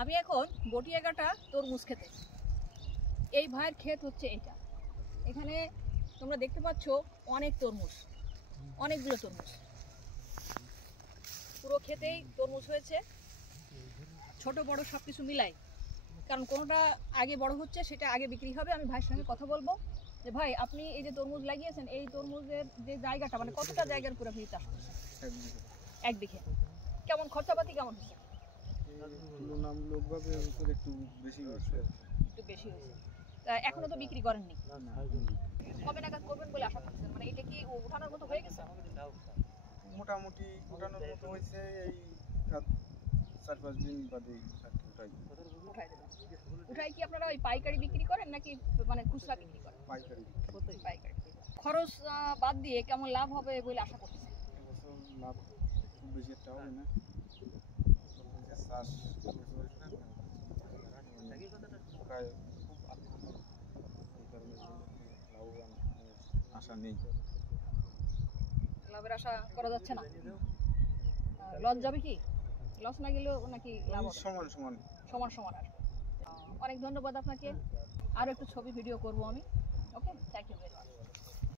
আমি এখন বটিয়াঘাটা তরমুজ খেতে। এই ভাইয়ের ক্ষেত হচ্ছে এইটা। এখানে তোমরা দেখতে পাচ্ছ অনেক তরমুজ, অনেকগুলো তরমুজ, পুরো ক্ষেতেই তরমুজ হয়েছে, ছোট বড় সব কিছু মিলাই। কারণ কোনোটা আগে বড় হচ্ছে সেটা আগে বিক্রি হবে। আমি ভাইয়ের সঙ্গে কথা বলবো যে ভাই আপনি এই যে তরমুজ লাগিয়েছেন, এই তরমুজের যে জায়গাটা মানে কতটা জায়গার উপরে আপনি চাষ করছেন? এক বিঘে। কেমন খরচাপাতি কেমন হচ্ছে? তুলনামূলকভাবে একটু বেশি হয়েছে। একটু বেশি হয়েছে। এখনো তো বিক্রি করেননি, কবে নাগাদ করবেন বলে আশা করছেন? মানে এটা কি উঠানোর মতো হয়ে গেছে? মোটামুটি উঠানোর মতো হয়েছে। এই 4-5 দিন বাদে উঠাই দেবেন। উঠাই কি আপনারা ওই পাইকারি বিক্রি করেন নাকি মানে খুচরা বিক্রি করেন? পাইকারি। পাইকারি। খরচ বাদ দিয়ে কেমন লাভ হবে বলে আশা করতেছেন? এবছর লাভ খুব বেশি একটা হবে না। চাষ প্রায় খুব এই কারণে লাভবান আশা নেই। লাভের আশা করা যাচ্ছে না। লস যাবে কি? লস না গেলেও নাকি লাভ হবে? সমান সমান সমান সমান আসবে। অনেক ধন্যবাদ আপনাকে। আরও একটু ছবি ভিডিও করবো আমি। ওকে, থ্যাংক ইউ ভেরি মাচ।